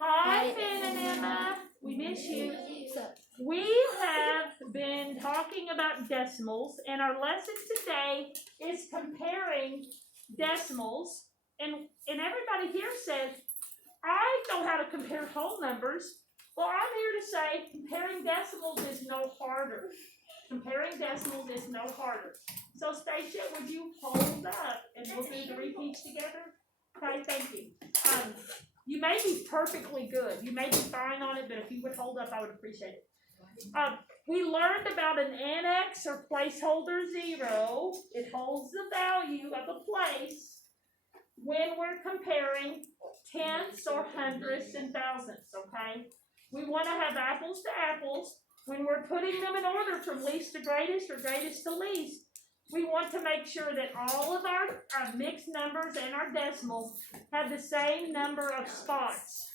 Hi, Finn and Emma. We miss you. We have been talking about decimals, and our lesson today is comparing decimals. And everybody here says, I know how to compare whole numbers. Well, I'm here to say comparing decimals is no harder. Comparing decimals is no harder. So, Stacia, would you hold up and we'll do the repeats together? Okay, thank you. You may be perfectly good. You may be fine on it, but if you would hold up, I would appreciate it. We learned about an annex or placeholder 0. It holds the value of a place when we're comparing tenths or hundredths and thousandths, okay? We want to have apples to apples. When we're putting them in order from least to greatest or greatest to least, we want to make sure that all of our mixed numbers and our decimals have the same number of spots.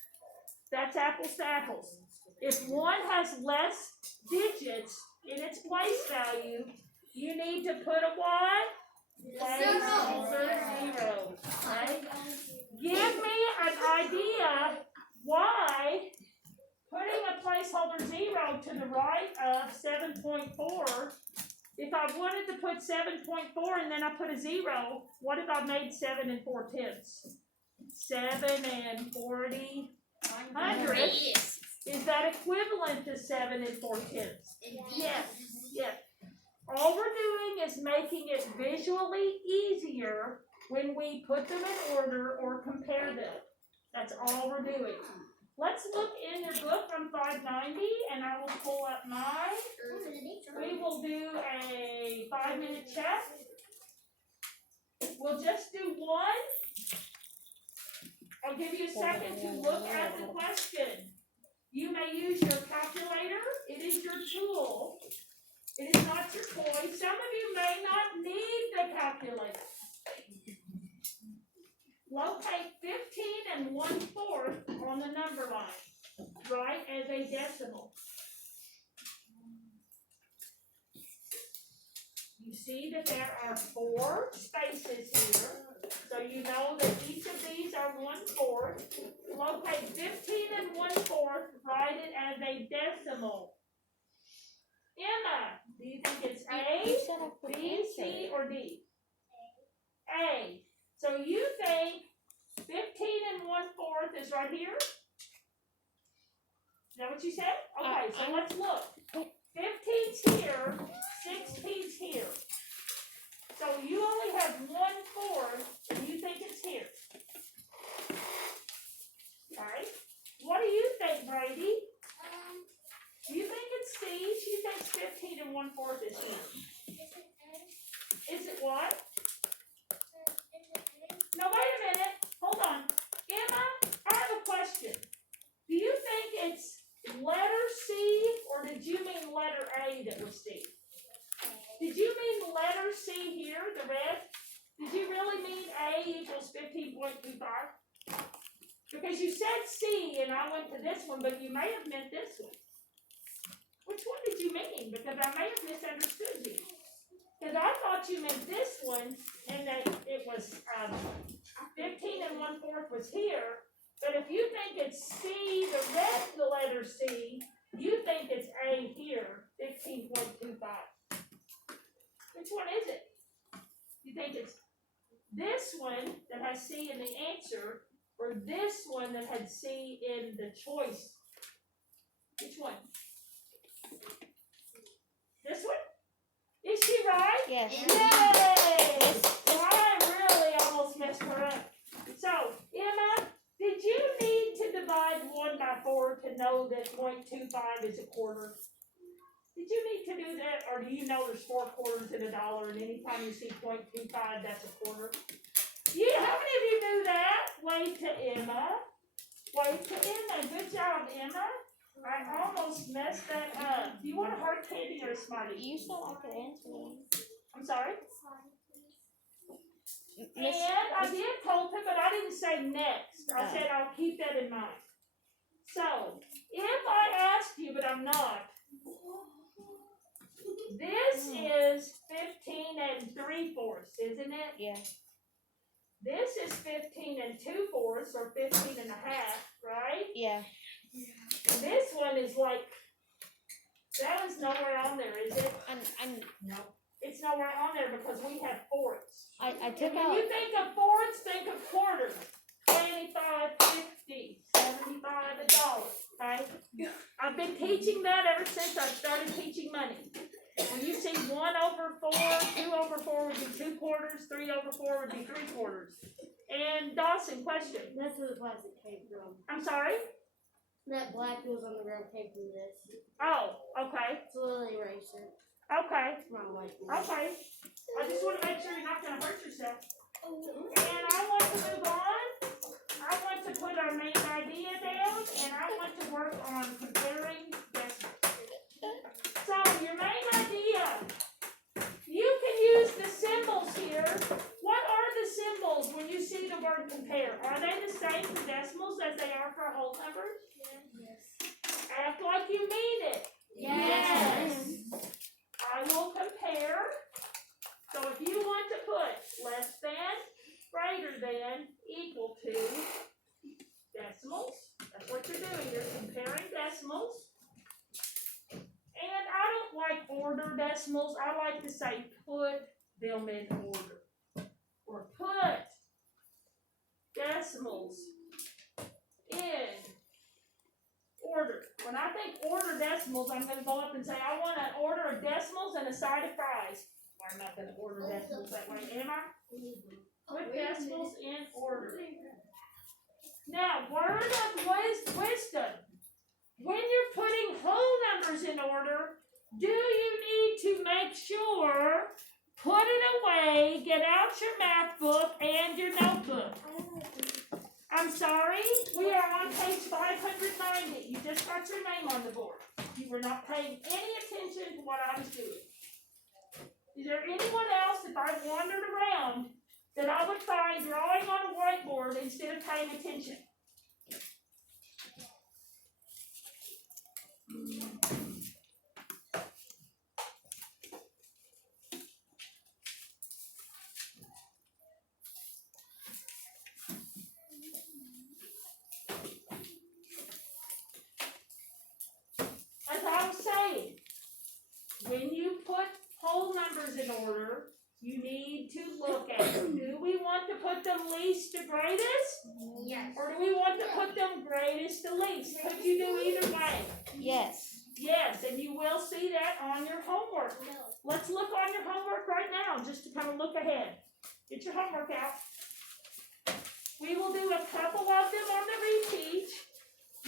That's apples to apples. If one has less digits in its place value, you need to put a what? Placeholder 0. Right? Give me an idea why putting a placeholder 0 to the right of 7.4, if I wanted to put 7.4 and then I put a 0, what if I made 7 and 4/10? 7 and 40 hundredths. Is that equivalent to 7 and 4/10? Yes. Yes. All we're doing is making it visually easier when we put them in order or compare them. That's all we're doing. Let's look in your book on 590, and I will pull up mine. We will do a 5-minute check. We'll just do one. I'll give you a second to look at the question. You may use your calculator. It is your tool. It is not your toy. Some of you may not need the calculator. Locate 15 1/4 on the number line. Write as a decimal. You see that there are 4 spaces here. So you know that each of these are 1/4. Locate 15 1/4. Write it as a decimal. Emma, do you think it's A, B, C, or D? A. So you think 15 1/4 is right here? Is that what you said? Okay, so let's look. 15's here, 16's here. So you only have 1/4, and you think it's here. Alright? What do you think, Brady? Do you think it's C? She thinks 15 1/4 is here. Is it what? No, wait a minute. Hold on. Emma, I have a question. Do you think it's letter C, or did you mean letter A that was C? Did you mean letter C here, the red? Did you really mean A equals 15.25? Because you said C, and I went to this one, but you may have meant this one. Which one did you mean? Because I may have misunderstood you. Because I thought you meant this one, and that it was 15 1/4 was here. But if you think it's C, the letter C, you think it's A here, 15.25. Which one is it? You think it's this one that has C in the answer, or this one that had C in the choice? Which one? This one? Is she right? Yes. Yay! I really almost messed her up. So, Emma, did you need to divide 1 by 4 to know that 0.25 is a quarter? Did you need to do that, or do you know there's 4 quarters in $1, and anytime you see 0.25, that's a quarter? Yeah, how many of you knew that? Wave to Emma. Wave to Emma. Good job, Emma. I almost messed that up. Do you want a hard candy or a Smartie? You said I could answer them. I'm sorry? And I did told him, but I didn't say next. I said I'll keep that in mind. So, if I asked you, but I'm not, this is 15 3/4, isn't it? Yeah. This is 15 2/4 or 15 1/2, right? Yeah. And this one is like, that one's nowhere on there, is it? No. It's nowhere on there because we have fourths. I And took when out. you think of fourths, think of quarters. 25, 50, 75, $1, right? I've been teaching that ever since I started teaching money. When you see 1/4, 2/4 would be 2/4, 3/4 would be 3/4. And Dawson, question. That's where the plastic came from. I'm sorry? That black that was on the ground came from this. Oh, okay, It's a little eraser. okay, It's not like okay. I just want to make sure you're not going to hurt yourself. And I want to move on. I want to put our main idea down, and I want to work on comparing decimals. So your main idea, you can use the symbols here. What are the symbols when you see the word compare? Are they the same for decimals as they are for whole numbers? Act like you mean it. Yes. I will compare. So if you want to put less than, greater than, equal to decimals, that's what you're doing. You're comparing decimals. And I don't like order decimals. I like to say put them in order. Or put decimals in order. When I think order decimals, I'm going to go up and say, I want an order of decimals and a side of fries. Well, I'm not going to order decimals that way, am I? Put decimals in order. Now, word of wisdom. When you're putting whole numbers in order, do you need to make sure, put it away, get out your math book and your notebook? I'm sorry, we are on page 590. You just got your name on the board. You were not paying any attention to what I was doing. Is there anyone else, if I wandered around, that I would find drawing on a whiteboard instead of paying attention? As I was saying, when you put whole numbers in order, you need to look at, do we want to put them least to greatest? Yes. Or do we want to put them greatest to least? Could you do either way? Yes. Yes, and you will see that on your homework. Let's look on your homework right now, just to kind of look ahead. Get your homework out. We will do a couple of them on the reteach.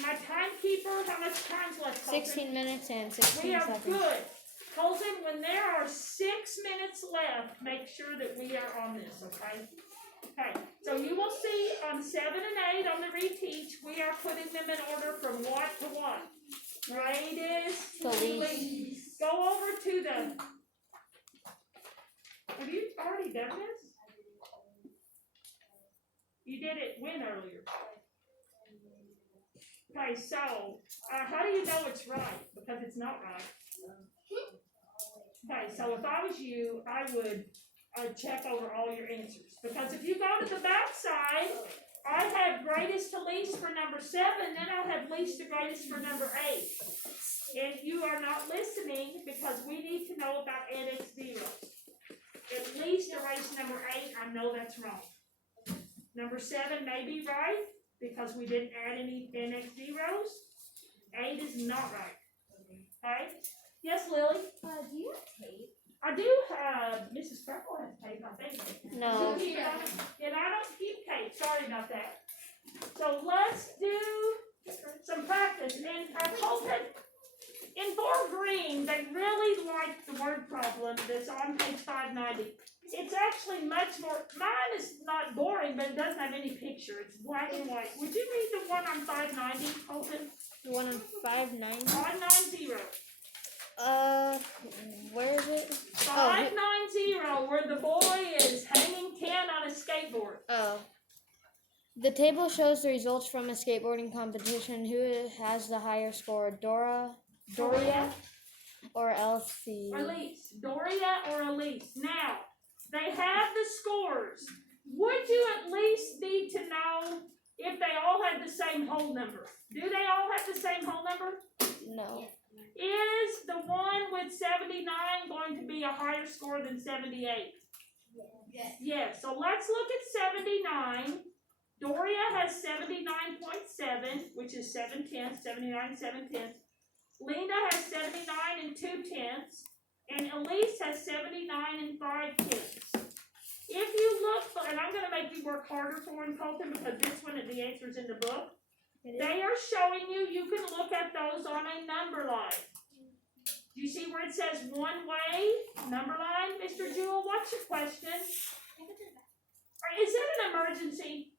My timekeeper, how much time's left? Colton? 16 minutes and 16 We are seconds. good. Colton, when there are 6 minutes left, make sure that we are on this, okay? Okay, so you will see on 7 and 8 on the reteach, we are putting them in order from what to what? Greatest To least. Go over to the, have you already done this? You did it when earlier? Okay, so, how do you know it's right? Because it's not right. Okay, so if I was you, I would check over all your answers. Because if you go to the back side, I have greatest to least for number 7, then I have least to greatest for number 8. And you are not listening because we need to know about NX zeros. At least erase number 8, I know that's wrong. Number 7 may be right because we didn't add any NX zeros. 8 is not right. Okay? Yes, Lily? Do you have tape? I do have, Mrs. Purple has tape, I think. No. You keep it on- And I don't keep tape, sorry about that. So let's do some practice. And I told them, in Fort Green, they really like the word problem that's on page 590. It's actually much more, mine is not boring, but it doesn't have any picture. It's black and white. Would you read the one on 590, Colton? The one on 590. 590. Where is it? 590, where the boy is hanging 10 on a skateboard. Oh. The table shows the results from a skateboarding competition. Who has the higher score? Doria, or Elsie? Elise. Doria or Elise. Now, they have the scores. Would you at whole number. Do they all have the same whole number? No. Is the one with 79 going to be a higher score than 78? Yes. Yes, so let's look at 79. Doria has 79.7, which is 7/10, 79 7/10. Linda has 79 2/10, and Elise has 79 5/10. If you look, and I'm going to make you work harder for one, Colton, because this one, the answer's in the book. They are showing you, you can look at those on a number line. Do you see where it says one way, number line? Mr. Jewell, what's your question? Is it an emergency?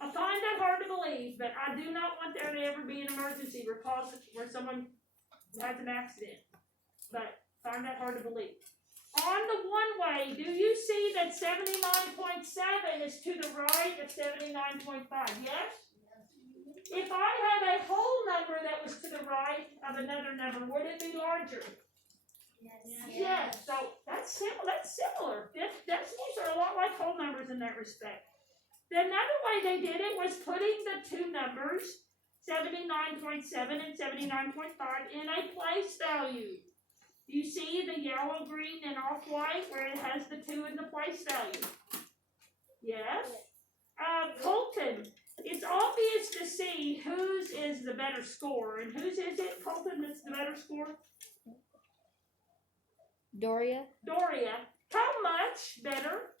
I find that hard to believe, but I do not want there to ever be an emergency where someone has an accident. But I find that hard to believe. On the one way, do you see that 79.7 is to the right of 79.5? Yes? If I had a whole number that was to the right of another number, would it be larger? Yes. So that's similar. Decimals are a lot like whole numbers in that respect. Another way they did it was putting the two numbers, 79.7 and 79.5, in a place value. You see the yellow, green, and off-white where it has the two in the place value? Yes? Colton, it's obvious to see whose is the better score. And whose is it, Colton, that's the better score? Doria. Doria. How much better?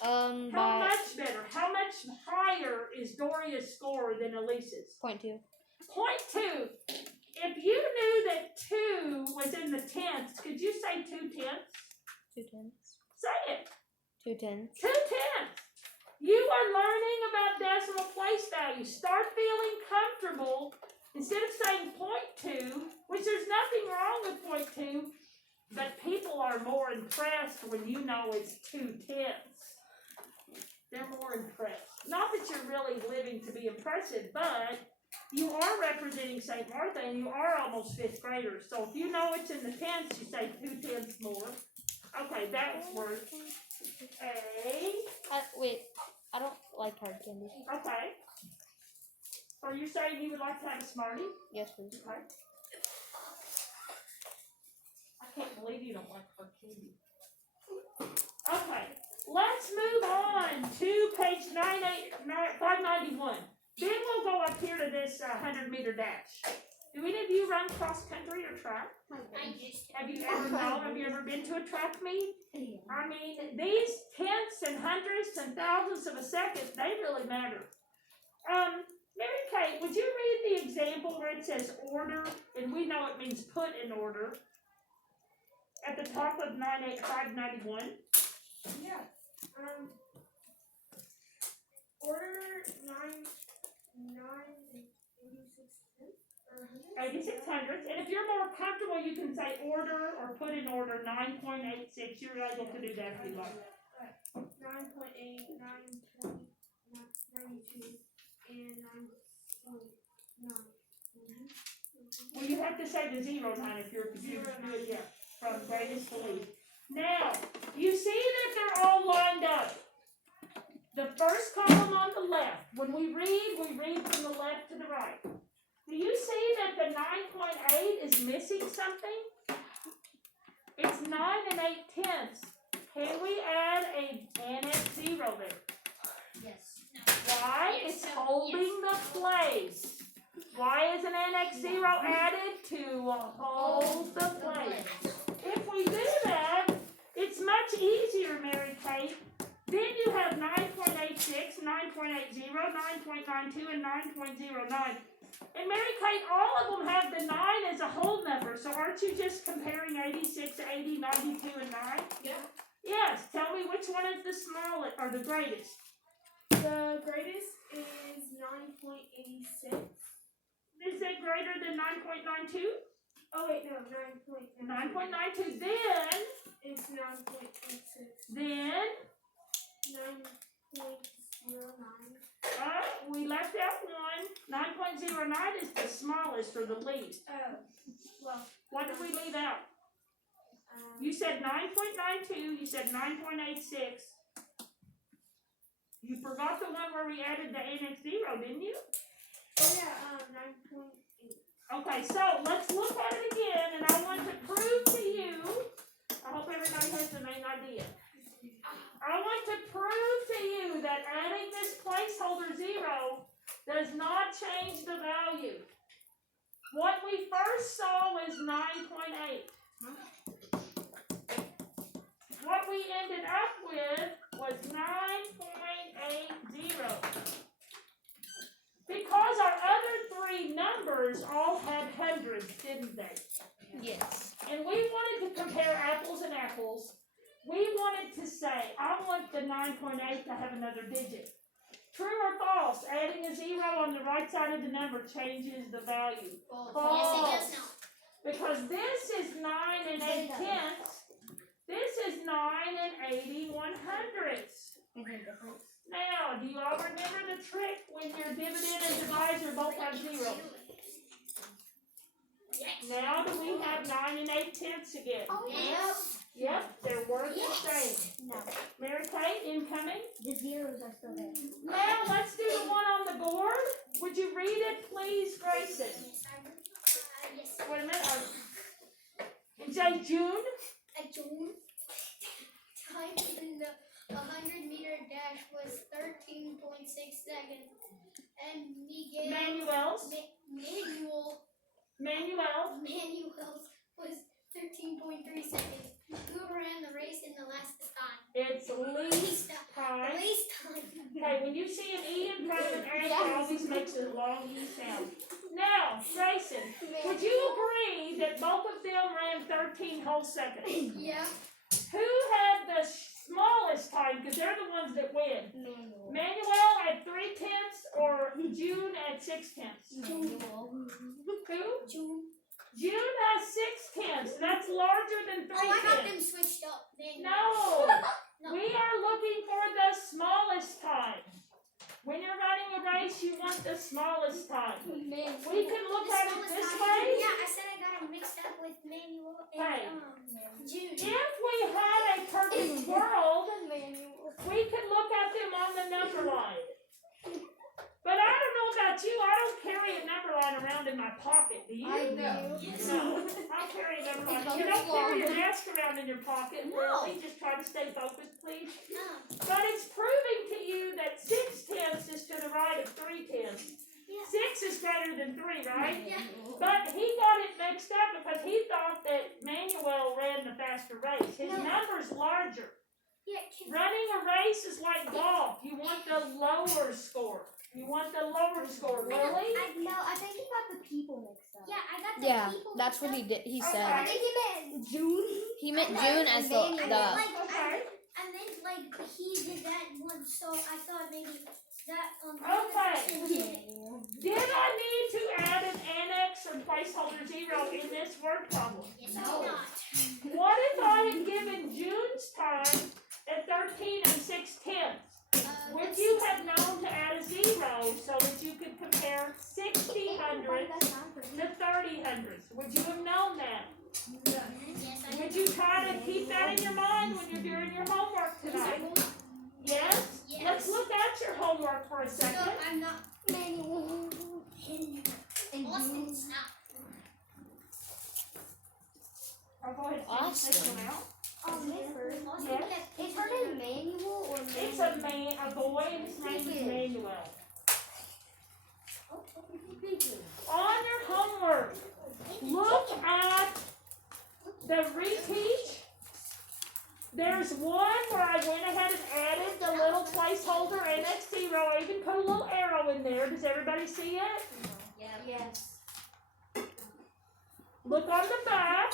How much better? How much higher is Doria's score than Elise's? 0.2. 0.2. If you knew that 2 was in the tenths, could you say 2/10? 2/10. Say it. 2/10. 2/10. You are learning about decimal place values. Start feeling comfortable. Instead of saying 0.2, which there's nothing wrong with 0.2, but people are more impressed when you know it's 2/10. They're more impressed. Not that you're really living to be impressive, but you are representing St. Martha and you are almost 5th graders. So if you know it's in the tenths, you say 2/10 more. Okay, that's worth A. Wait, I don't like hard candy. Okay. Are you saying you would like to have a Smartie? Yes, please. Okay. I can't believe you don't like hard candy. Okay, let's move on to page 591. Then we'll go up here to this 100-meter dash. Do any of you run cross country or track? Have you ever been to a track meet? I mean, these tenths and hundredths and thousandths of a second, they really matter. Mary Kate, would you read the example where it says order, and we know it means put in order, at the top of 591? Yeah. Order 86 hundredths. And if you're more comfortable, you can say order or put in order 9.86. You're able to do that if you like. 9.8, 9.92, and 9.9. Well, you have to say the 09 if you're confused. Do it, yeah, from greatest to least. Now, you see that they're all lined up. The first column on the left. When we read from the left to the right. Do you see that the 9.8 is missing something? It's 9 8/10. Can we add an annex 0 there? Yes. Why? It's holding the place. Why is an annex 0 added? To hold the place. If we do that, it's much easier, Mary Kate. Then you have 9.86, 9.80, 9.92, and 9.09. And Mary Kate, all of them have the 9 as a whole number, so aren't you just comparing 86, 80, 92, and 9? Yeah. Yes, tell me which one is the smallest, or the greatest? The greatest is 9.86. Is it greater than 9.92? Oh wait, no, 9.92. 9.92, then, It's 9.86. then, 9.09. we left out one. 9.09 is the smallest or the least. Oh, well. What did we leave out? You said 9.92, you said 9.86. You forgot the one where we added the annex zero, didn't you? Oh yeah, 9.8. Okay, so let's look at it again, and I want to prove to you, I hope everybody has the main idea. I want to prove to you that adding this placeholder zero does not change the value. What we first saw was 9.8. What we ended up with was 9.80. Because our other three numbers all had hundreds, didn't they? Yes. And we wanted to compare apples and apples. We wanted to say, I want the 9.8 to have another digit. True or false? Adding a zero on the right side of the number changes the value. Yes, False. it does not. Because this is 9 and 8/10. This is 9 and 81/100ths. Now, do you all remember the trick when your dividend and divisor both have zero? Yes. Now do we have 9 and 8/10 again? Yes. Yep, they're worth the Yes. same. No. Mary Kate, incoming. The zeros are still there. Now let's do the one on the board. Would you read it, please, Grayson? Yes. Wait a minute. Say June. June. Time in the 100-meter dash was 13.6 seconds. And Miguel Manuel's. Manuel was 13.3 seconds. Who ran the race in the last time? It's least time. Least time. Okay, when you see an E in front of an A, it always makes a long E sound. Now, Grayson, would you agree that both of them ran 13 whole seconds? Yeah. Who had the smallest time? Because they're the ones that win. Manuel at 3/10 or June at 6/10? Who? June has 6/10. That's larger than 3/10. Oh, I got them switched up. No. No. We are looking for the smallest time. When you're running a race, you want the smallest time. We can look at it this way. Yeah, I said I got them mixed up with Manuel Hey. and June. If we had a perfect world, we could look at them on the number line. But I don't know about you, I don't carry a number line around in my pocket, do you? I do. No, I carry a number line. You don't carry your desk around in your pocket, really? Just try to stay focused, please. No. But it's proving to you that 6/10 is to the right of 3/10. Yeah. 6 is greater than 3, right? Yeah. But he got it mixed up because he thought that Manuel ran the faster race. His No. number's larger. Yeah, Running a race is like golf. You want the lower score. You want the lower score, Lily? I think he got the people mixed up. Yeah, I got the Yeah, people that's what he mixed did. He Okay. said. up. I think he meant June. He meant June as the. Okay. I meant like he did that one, so I thought maybe that Okay. Okay. Did I need to add an annex or placeholder 0 in this word problem? Yes, no. Not. What if I had given June's time at 13 and 6/10? Would you have known to add a 0 so that you could compare 60 hundredths to 30 hundredths? Would you have known that? Yes, I Would you try to keep that in your mind when you're doing your homework tonight? Yes? Yes. Let's look at your homework for a No, second. I'm not. Manual. Austin, stop. I'll go ahead and Austin. take this one out. Yes. Is her name Manuel or It's a boy, and his name is Manuel. On your homework, look at the reteach. There's one where I went ahead and added the little placeholder annex 0. I even put a little arrow in there. Does everybody see it? Yes. Look on the back.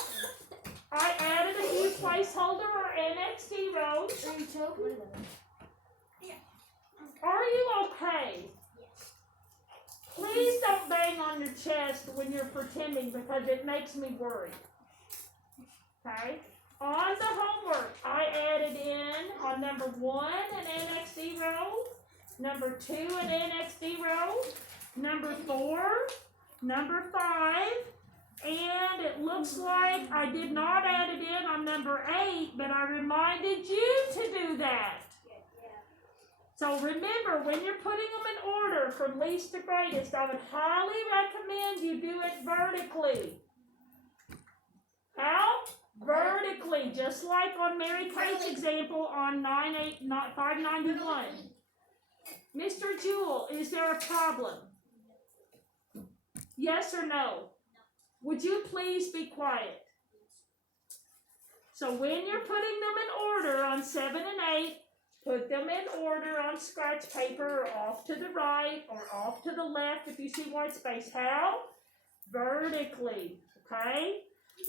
I added a new placeholder or annex 0s. Are you okay? Please don't bang on your chest when you're pretending because it makes me worry. Okay? On the homework, I added in on number 1 an annex 0, number 2 an annex 0, number 4, number 5, and it looks like I did not add it in on number 8, but I reminded you to do that. So remember, when you're putting them in order from least to greatest, I would highly recommend you do it vertically. How? Vertically, just like on Mary Kate's example on 591. Mr. Jewell, is there a problem? Yes or no? Would you please be quiet? So when you're putting them in order on 7 and 8, put them in order on scratch paper or off to the right or off to the left if you see white space. How? Vertically, okay?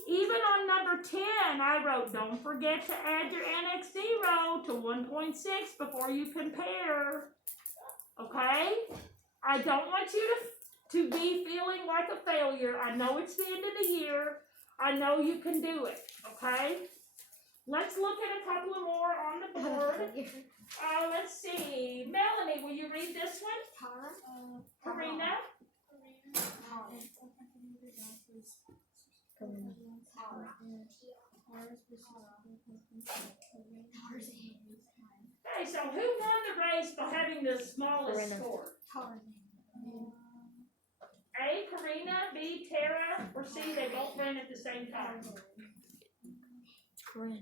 Even on number 10, I wrote, don't forget to add your annex 0 to 1.6 before you compare, okay? I don't want you to be feeling like a failure. I know it's the end of the year. I know you can do it, okay? Let's look at a couple of more on the board. Let's see. Melanie, will you read this one? Karina? Okay, so who won the race by having the smallest Karina. score? A, Karina, B, Tara, or C, they both ran at the same time? Who?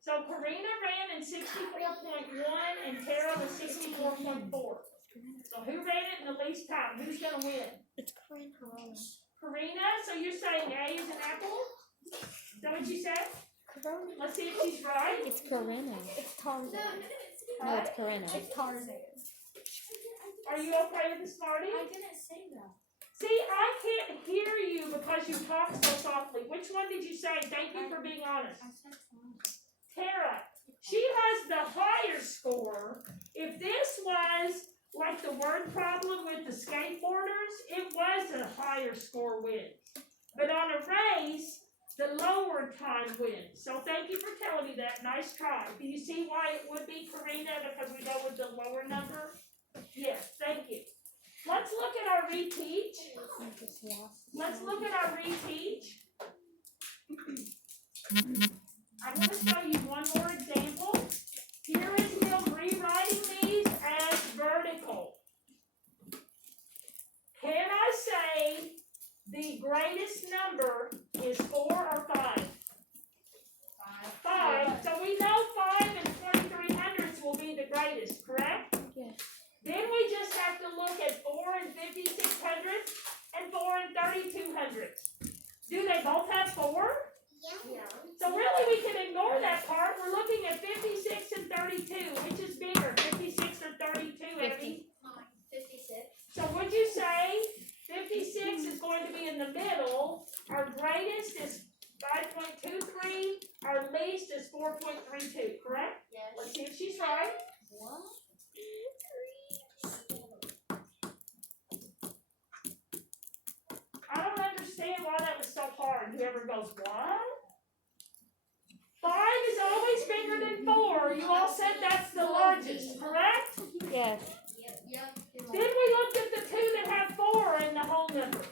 So Karina ran in 64.1 and Tara was 64.4. So who ran it in the least time? Who's gonna win? It's Karina. Karina, so you're saying A is an apple? Is that what you said? Let's see if she's right. It's Karina. It's Tarzan. No, it's Karina. It's Tarzan. Are you okay with the Smarty? I didn't say that. See, I can't hear you because you talk so softly. Which one did you say? Thank you for being honest. I said Tarzan. Tara, she has the higher score. If this was like the word problem with the skateboarders, it was a higher score win. But on a race, the lower time wins. So thank you for telling me that. Nice try. Do you see why it would be Karina because we go with the lower number? Yes, thank you. Let's look at our reteach. Let's look at our reteach. I'm going to show you one more example. Here is him rewriting these as vertical. Can I say the greatest number is 4 or 5? 5. So we know 5 and 2300ths will be the greatest, correct? Yes. Then we just have to look at 4 and 5600ths and 4 and 3200ths. Do they both have 4? Yeah. So really we can ignore that part. We're looking at 56 and 32. Which is bigger, 56 or 32, Abby? 56. So would you say 56 is going to be in the middle? Our greatest is 5.23. Our least is 4.32, correct? Yes. Let's see if she's right. What? I don't understand why that was so hard. Whoever goes, what? 5 is always bigger than 4. You all said that's the largest, correct? Yes. Yep. Then we looked at the two that have 4 in the whole number.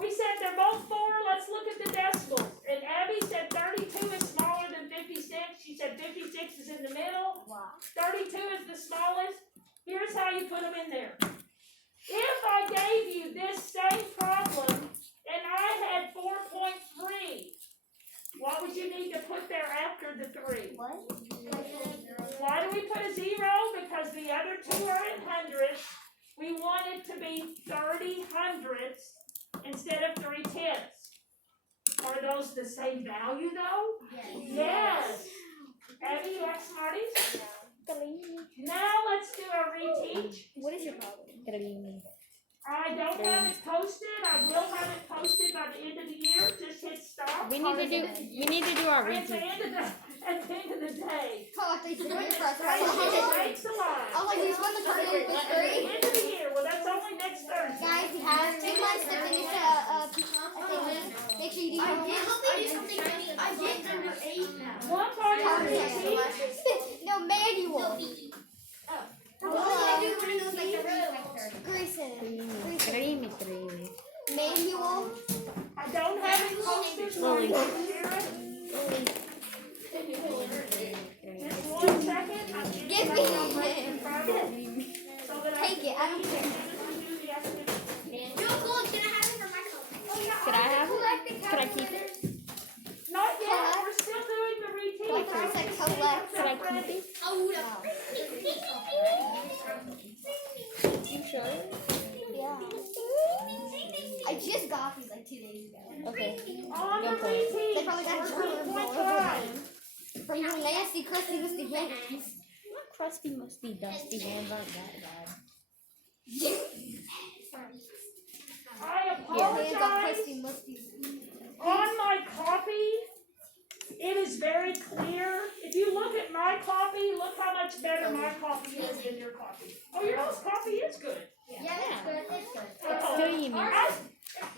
We said they're both 4. Let's look at the decimals. And Abby said 32 is smaller than 56. She said 56 is in the middle. Wow. 32 is the smallest. Here's how you put them in there. If I gave you this same problem and I had 4.3, what would you need to put there after the 3? What? Why do we put a 0? Because the other two are in hundredths. We want it to be 30 hundredths instead of 3 tenths. Are those the same value though? Yes. Abby, you like Smarties? Now let's do our reteach. What is your problem? I don't have it posted. I will have it posted by the end of the year. Just hit stop. We need to do our At the reteach. end of the day. Takes a minute for us. Thanks a lot. Oh, like he's won the tournament with At the three. end of the year. Well, that's only next Thursday. Guys, he has 2 months to finish a thing. Make sure you do your homework. I get number 8 now. One part of the reteach. No, manual. We're gonna do one of those like the road. Grayson. Creamy. Manual. I don't have it posted. So I can share it. Just 1 second. Everybody? Hold up. You sure? Yeah. I just got these like 2 days ago. Okay. On the Good point. repeat, They probably got 14.5. From your nasty, crusty, musty hands. Crusty, musty, dusty hands aren't that bad. I Hands got apologize. crusty, musty. On my copy, it is very clear. If you look at my copy, look how much better my copy is than your copy. Oh, your copy is good. Yeah, it's good. It's good. Creamy.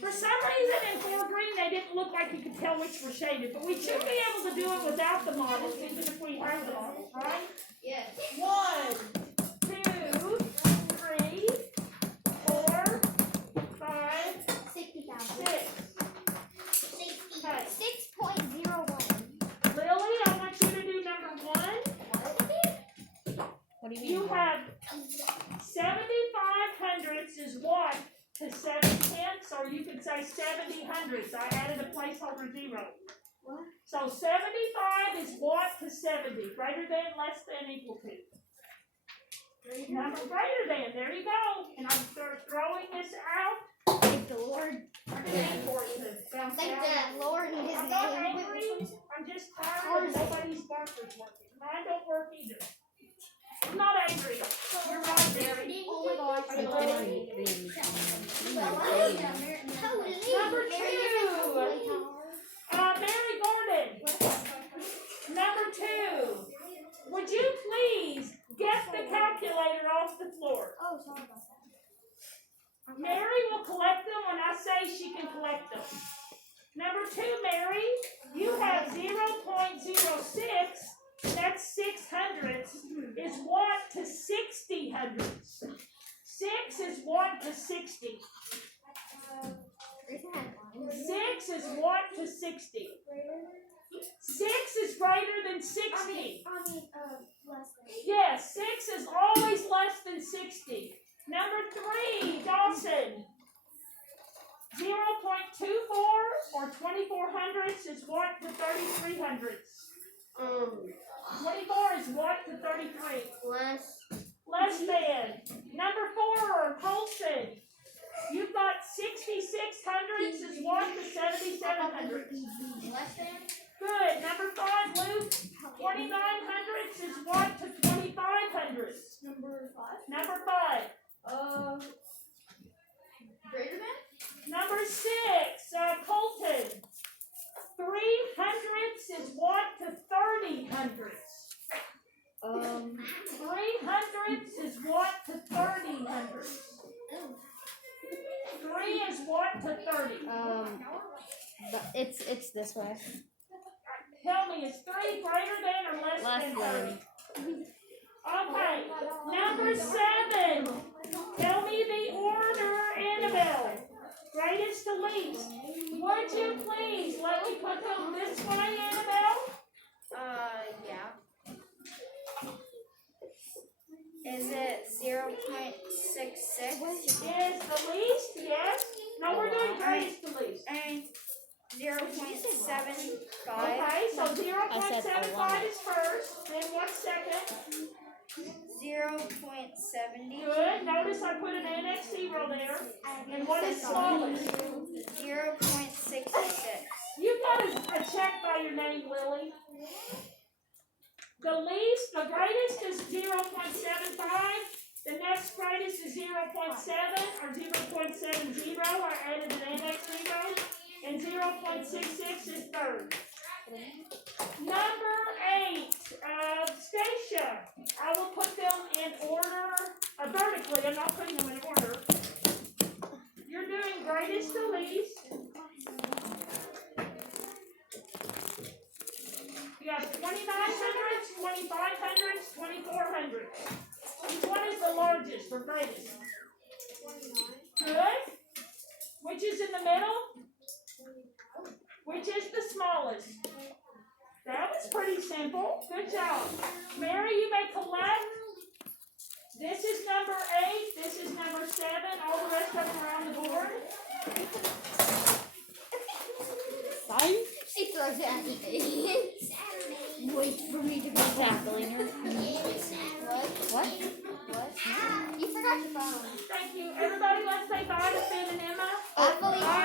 For some reason in 4 green, they didn't look like you could tell which were shaded, but we should be able to do it without the models, even if we have the models, right? Yes. 1, 2, 3, 4, 5, 60,000. 6. Okay. 6.01. Lily, I want you to do number 1. What do you mean? You have 75 hundredths is what to 7 tenths, or you could say 70 hundredths. I added a placeholder 0. What? So 75 is what to 70, greater than, less than, equal to. Number greater than, there you go. And I'm throwing this out. Thank the Lord. I'm waiting for it to bounce Thank out. the Lord in His I'm not name. angry. I'm just tired of nobody's markers working. Mine don't work either. I'm not angry. You're right, Derry. Oh my gosh. I love it. Number 2. Mary Gordon. Number 2. Would you please get the calculator off the floor? Oh, sorry about that. Mary will collect them when I say she can collect them. Number 2, Mary, you have 0.06. That's 6 hundredths. Is what to 60 hundredths? 6 is what to 60. 6 is what to 60. 6 is greater than 60. Less than. Yes, 6 is always less than 60. Number 3, Dawson. 0.24 or 24 hundredths is what to 33 hundredths. 24 is what to 33? Less than. Number 4, Colson. You've got 66 hundredths is what to 77 hundredths. Less than. Good. Number 5, Luke. 29 hundredths is what to 25 hundredths. Number 5. Number 5. Greater than. Number 6, Colton. 3 hundredths is what to 30 hundredths. 3 hundredths is what to 30 hundredths. 3 is what to 30. It's this way. Tell me, is 3 greater than or less than 30? Okay. Number 7. Tell me the order, Annabelle. Greatest to least. Would you please let me put them this way, Annabelle? Yeah. Is it 0.66? Is the least, yes. No, we're doing greatest to least. And 0.75? Okay, so I said 0.75 is first, then what's second? 0.70? Good, notice I put an annex 0 there. And what is smallest? 0.66. You've got a check by your name, Lily. The least, the greatest is 0.75. The next greatest is 0.7 or 0.70. I added an annex 0. And 0.66 is third. Number 8, Stacia. I will put them in order, vertically. I'm not putting them in order. You're doing greatest to least. You have 29 hundredths, 25 hundredths, 24 hundredths. Which one is the largest or greatest? Good. Which is in the middle? Which is the smallest? That was pretty simple. Good job. Mary, you may collect. This is number 8. This is number 7. All the rest of them are on the board. Fine. She throws it at me. Wait for me to go. Athelina. What? You forgot your phone. Thank you. Everybody, let's say bye to Finn and Emma. Athlete.